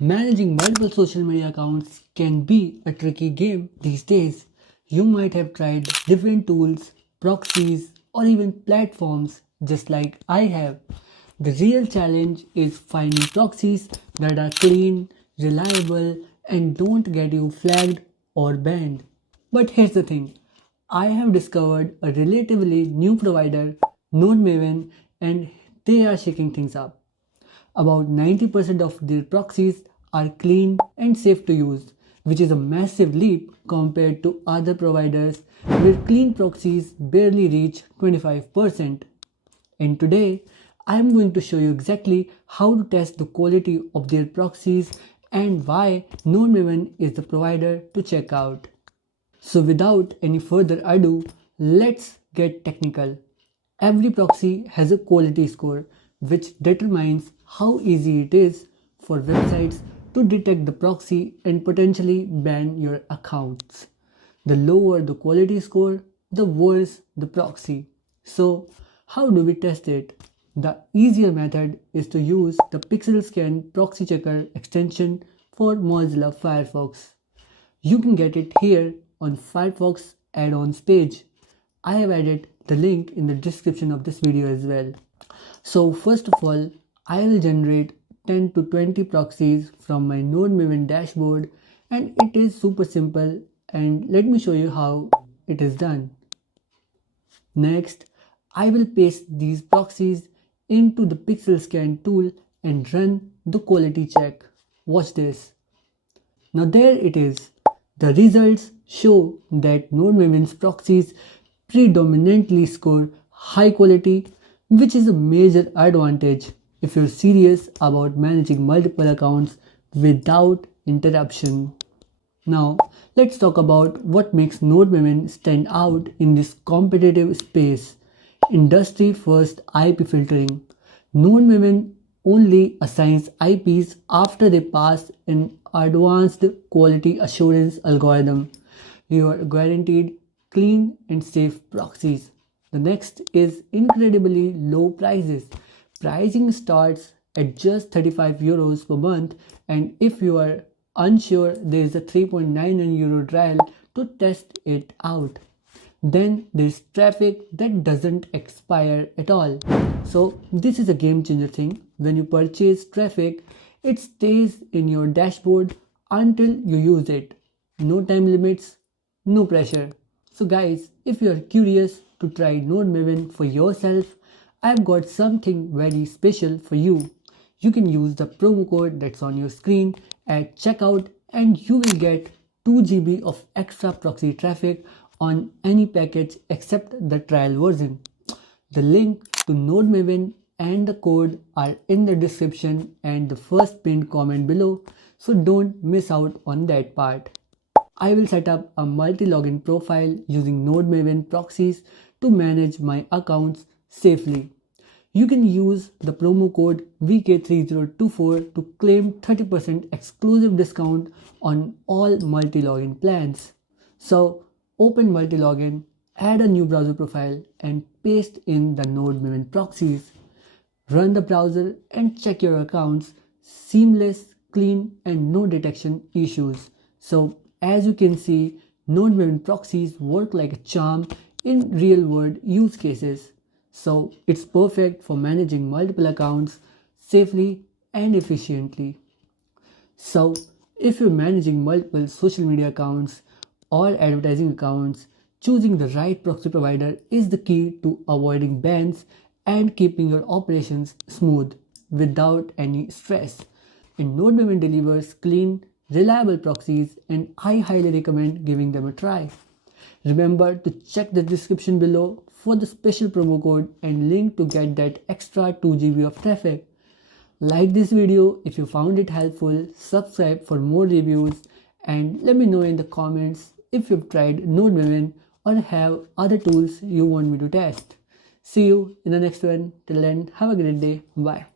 Managing multiple social media accounts can be a tricky game these days. You might have tried different tools, proxies, or even platforms just like I have. The real challenge is finding proxies that are clean, reliable, and don't get you flagged or banned. But here's the thing, I have discovered a relatively new provider, NodeMaven, and they are shaking things up. About 90% of their proxies are clean and safe to use, which is a massive leap compared to other providers where clean proxies barely reach 25%. And today, I am going to show you exactly how to test the quality of their proxies and why NodeMaven is the provider to check out. So without any further ado, let's get technical. Every proxy has a quality score which determines how easy it is for websites to detect the proxy and potentially ban your accounts. The lower the quality score, the worse the proxy. So how do we test it? The easier method is to use the Pixel Scan Proxy Checker extension for Mozilla Firefox. You can get it here on Firefox add-ons page. I have added the link in the description of this video as well. So first of all, I will generate 10 to 20 proxies from my NodeMaven dashboard, and it is super simple, and let me show you how it is done. Next, I will paste these proxies into the Pixel Scan tool and run the quality check. Watch this. Now there it is. The results show that NodeMaven's proxies predominantly score high quality, which is a major advantage if you're serious about managing multiple accounts without interruption. Now, let's talk about what makes NodeMaven stand out in this competitive space. Industry first IP filtering. NodeMaven only assigns IPs after they pass an advanced quality assurance algorithm. You are guaranteed clean and safe proxies. The next is incredibly low prices. Pricing starts at just 35 euros per month, and if you are unsure, there is a 3.99 euro trial to test it out. Then there's traffic that doesn't expire at all. So this is a game changer thing. When you purchase traffic, it stays in your dashboard until you use it. No time limits, no pressure. So guys, if you are curious to try NodeMaven for yourself, I've got something very special for you. You can use the promo code that's on your screen at checkout and you will get 2 GB of extra proxy traffic on any package except the trial version. The link to NodeMaven and the code are in the description and the first pinned comment below, so don't miss out on that part. I will set up a multi-login profile using NodeMaven Proxies to manage my accounts safely. You can use the promo code VK3024 to claim 30% exclusive discount on all multi-login plans. So open Multilogin, add a new browser profile and paste in the NodeMaven proxies. Run the browser and check your accounts. Seamless, clean and no detection issues. So as you can see, NodeMaven proxies work like a charm in real-world use cases. So it's perfect for managing multiple accounts safely and efficiently. So if you're managing multiple social media accounts or advertising accounts, choosing the right proxy provider is the key to avoiding bans and keeping your operations smooth without any stress. And NodeMaven delivers clean, reliable proxies and I highly recommend giving them a try. Remember to check the description below for the special promo code and link to get that extra 2 GB of traffic. Like this video if you found it helpful, subscribe for more reviews and let me know in the comments if you've tried NodeMaven or have other tools you want me to test. See you in the next one. Till then, have a great day. Bye.